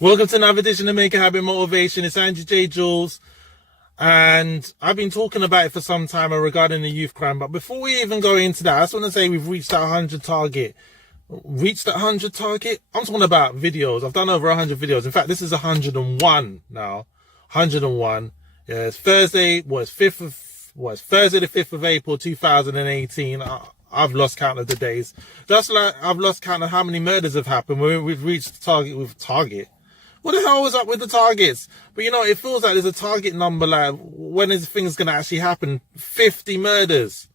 Welcome to another edition of Make a Habit Motivation. It's Andrew J. Jules, and I've been talking about it for some time regarding the youth crime. But before we even go into that, I just want to say we've reached that 100 target. Reached that 100 target? I'm talking about videos. I've done over 100 videos. In fact, this is 101 now. 101. Yeah, it's Thursday. Thursday the 5th of April, 2018. I've lost count of the days. Just like I've lost count of how many murders have happened. We've reached the target with target. What the hell was up with the targets? But you know, it feels like there's a target number, like when is things going to actually happen? 50 murders.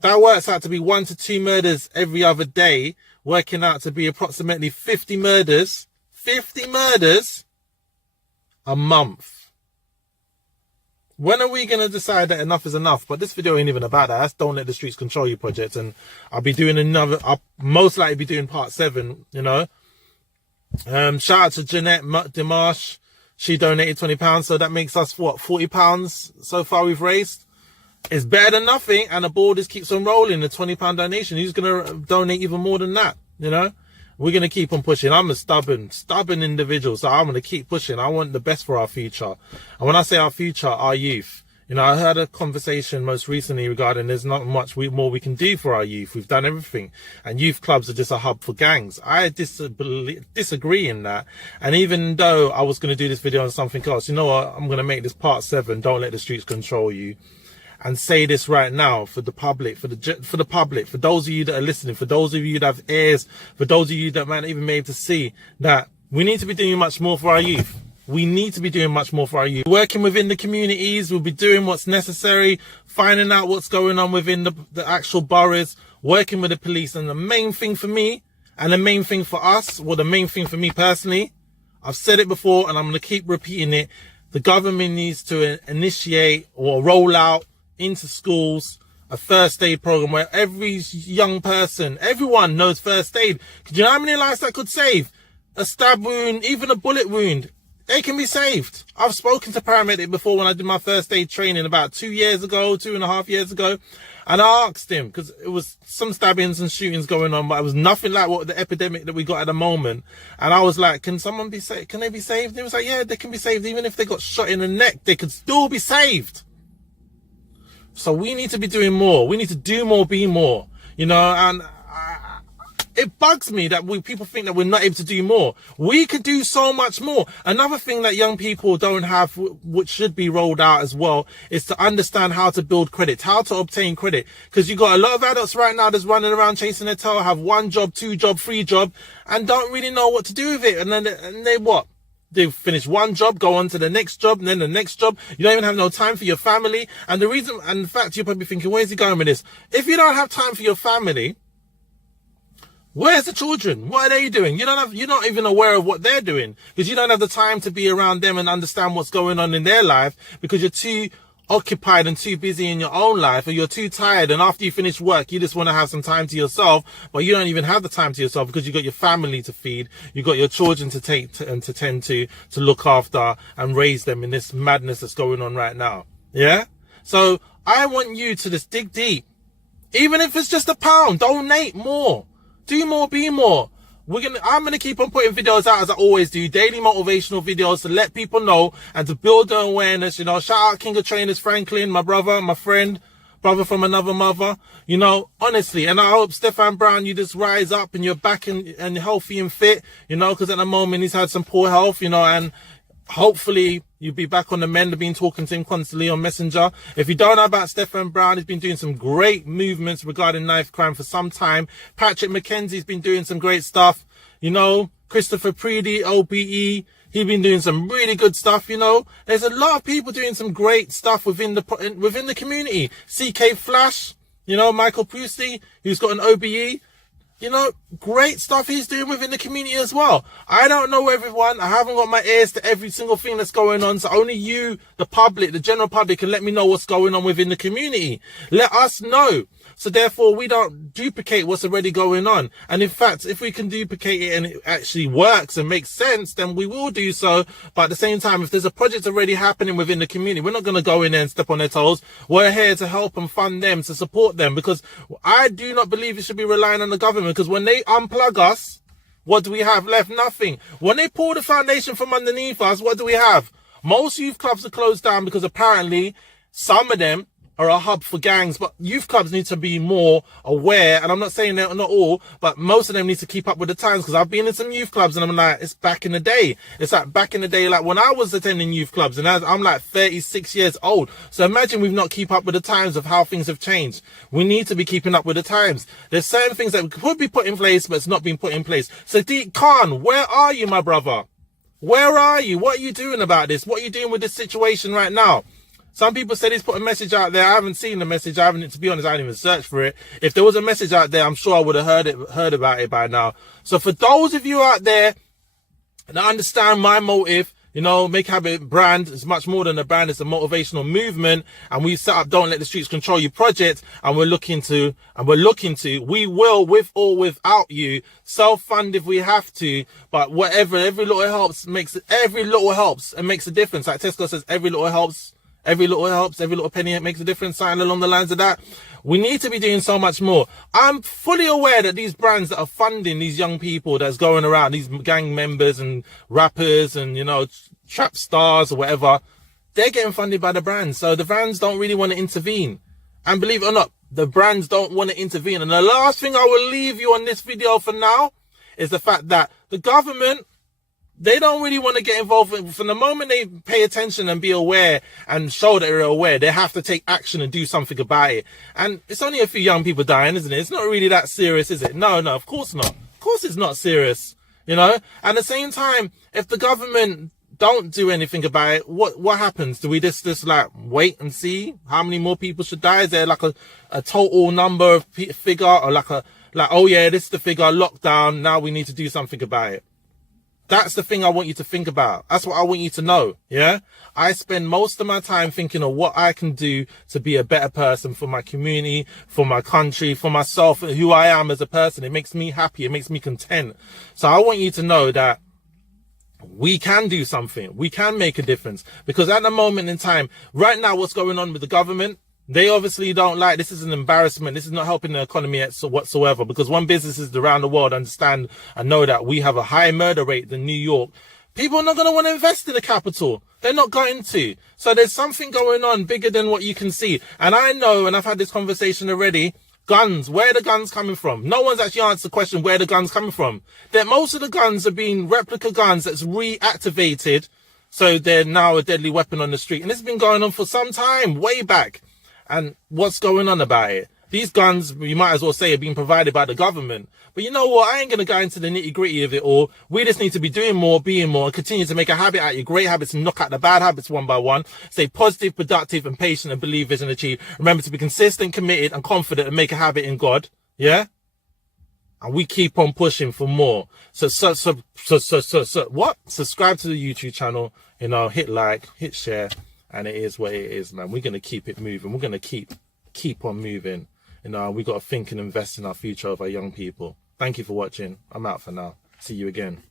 That works out to be 1 to 2 murders every other day, working out to be approximately 50 murders. 50 murders a month. When are we going to decide that enough is enough? But this video ain't even about that. That's Don't Let the Streets Control You project. And I'll be doing I'll most likely be doing part 7, you know. Shout out to Jeanette Dimash. She donated £20, so that makes us what, £40 so far we've raised. It's better than nothing, and the ball just keeps on rolling. The £20 donation, who's gonna donate even more than that? You know, we're gonna keep on pushing. I'm a stubborn individual, so I'm gonna keep pushing. I want the best for our future, and when I say our future, our youth. You know, I heard a conversation most recently regarding there's not much more we can do for our youth. We've done everything, and youth clubs are just a hub for gangs. I disagree in that. And even though I was going to do this video on something else, you know what? I'm going to make this part 7. Don't let the streets control you, and say this right now for the public, for those of you that are listening, for those of you that have ears, for those of you that might not even be able to see, that we need to be doing much more for our youth. We need to be doing much more for our youth. Working within the communities, we'll be doing what's necessary, finding out what's going on within the actual boroughs, working with the police. And the main thing for me, and the main thing for us, well, the main thing for me personally, I've said it before and I'm going to keep repeating it. The government needs to initiate or roll out into schools a first aid program where every young person, everyone knows first aid. Do you know how many lives that could save? A stab wound, even a bullet wound. They can be saved. I've spoken to paramedic before when I did my first aid training about 2.5 years ago. And I asked him, because it was some stabbings and shootings going on, but it was nothing like what the epidemic that we got at the moment. And I was like, can someone be saved? Can they be saved? And he was like, yeah, they can be saved. Even if they got shot in the neck, they could still be saved. So we need to be doing more. We need to do more, be more, you know, and it bugs me that people think that we're not able to do more. We could do so much more. Another thing that young people don't have, which should be rolled out as well, is to understand how to build credit, how to obtain credit. Because you got a lot of adults right now that's running around chasing their tail, have 1 job, 2 job, 3 job, and don't really know what to do with it. And then they what? They finish 1 job, go on to the next job, and then the next job. You don't even have no time for your family. And the reason, and in fact, you're probably thinking, where's he going with this? If you don't have time for your family, where's the children? What are they doing? You're not even aware of what they're doing, because you don't have the time to be around them and understand what's going on in their life, because you're too occupied and too busy in your own life, or you're too tired, and after you finish work you just want to have some time to yourself, but you don't even have the time to yourself because you got your family to feed, you got your children to to tend to look after and raise them in this madness that's going on right now. Yeah, so I want you to just dig deep, even if it's just £1. Donate more. Do more, be more. I'm gonna keep on putting videos out as I always do, daily motivational videos to let people know and to build the awareness. You know, shout out King of Trainers Franklin, my brother, my friend, brother from another mother. You know, honestly, and I hope Stefan Brown, you just rise up and you're back and healthy and fit. You know, because at the moment he's had some poor health. You know, and hopefully you'll be back on the mend. I've been talking to him constantly on Messenger. If you don't know about Stefan Brown, he's been doing some great movements regarding knife crime for some time. Patrick McKenzie's been doing some great stuff. You know, Christopher Preedy, OBE, he's been doing some really good stuff. You know, there's a lot of people doing some great stuff within the community. CK Flash, you know, Michael Pusey, who's got an OBE. You know, great stuff he's doing within the community as well. I don't know everyone. I haven't got my ears to every single thing that's going on. So only you, the public, the general public, can let me know what's going on within the community. Let us know. So therefore, we don't duplicate what's already going on. And in fact, if we can duplicate it and it actually works and makes sense, then we will do so. But at the same time, if there's a project already happening within the community, we're not going to go in there and step on their toes. We're here to help and fund them, to support them, because I do not believe it should be relying on the government, because when they unplug us, What do we have left? Nothing. When they pull the foundation from underneath us, what do we have? Most youth clubs are closed down because apparently some of them are a hub for gangs, but youth clubs need to be more aware. And I'm not saying that not all, but most of them need to keep up with the times, because I've been in some youth clubs and I'm like, it's back in the day. It's like back in the day, like when I was attending youth clubs, and I'm like 36 years old. So imagine we've not keep up with the times of how things have changed. We need to be keeping up with the times. There's certain things that could be put in place, but it's not being put in place. So Khan, where are you, my brother? Where are you? What are you doing about this? What are you doing with this situation right now? Some people said he's put a message out there. I haven't seen the message. To be honest, I didn't even search for it. If there was a message out there, I'm sure I would have heard about it by now. So for those of you out there that understand my motive, you know, Make Habit brand is much more than a brand. It's a motivational movement. And we set up Don't Let the Streets Control You project. And we will, with or without you, self-fund if we have to. But whatever, every little helps and makes a difference. Like Tesco says, every little helps. Every little penny makes a difference, something along the lines of that. We need to be doing so much more. I'm fully aware that these brands that are funding these young people that's going around, these gang members and rappers and, you know, trap stars or whatever, they're getting funded by the brands. So the brands don't really want to intervene. And believe it or not, the brands don't want to intervene. And the last thing I will leave you on this video for now is the fact that the government, they don't really want to get involved. From the moment they pay attention and be aware and show that they're aware, they have to take action and do something about it. And it's only a few young people dying, isn't it? It's not really that serious, is it? No, of course not. Of course it's not serious, you know? And at the same time, if the government don't do anything about it, what happens? Do we just like wait and see how many more people should die? Is there like a total number of figure, or like oh yeah, this is the figure, lockdown, now we need to do something about it? That's the thing I want you to think about. That's what I want you to know, yeah? I spend most of my time thinking of what I can do to be a better person for my community, for my country, for myself, who I am as a person. It makes me happy. It makes me content. So I want you to know that we can do something. We can make a difference. Because at the moment in time, right now, what's going on with the government, they obviously don't like, this is an embarrassment. This is not helping the economy whatsoever, because when businesses around the world understand and know that we have a higher murder rate than New York, people are not going to want to invest in the capital. They're not going to. So there's something going on bigger than what you can see. And I know, and I've had this conversation already, guns, where are the guns coming from? No one's actually answered the question, where are the guns coming from? That most of the guns are being replica guns that's reactivated. So they're now a deadly weapon on the street. And it's been going on for some time, way back. And what's going on about it? These guns, you might as well say, are being provided by the government. But you know what? I ain't going to go into the nitty gritty of it all. We just need to be doing more, being more, and continue to make a habit out of your great habits and knock out the bad habits one by one. Stay positive, productive, and patient, and believe vision achieve. Remember to be consistent, committed, and confident, and make a habit in God. Yeah? And we keep on pushing for more. So what? Subscribe to the YouTube channel, you know, hit like, hit share. And it is what it is, man. We're going to keep it moving. We're going to keep on moving. You know, we got to think and invest in our future of our young people. Thank you for watching. I'm out for now. See you again.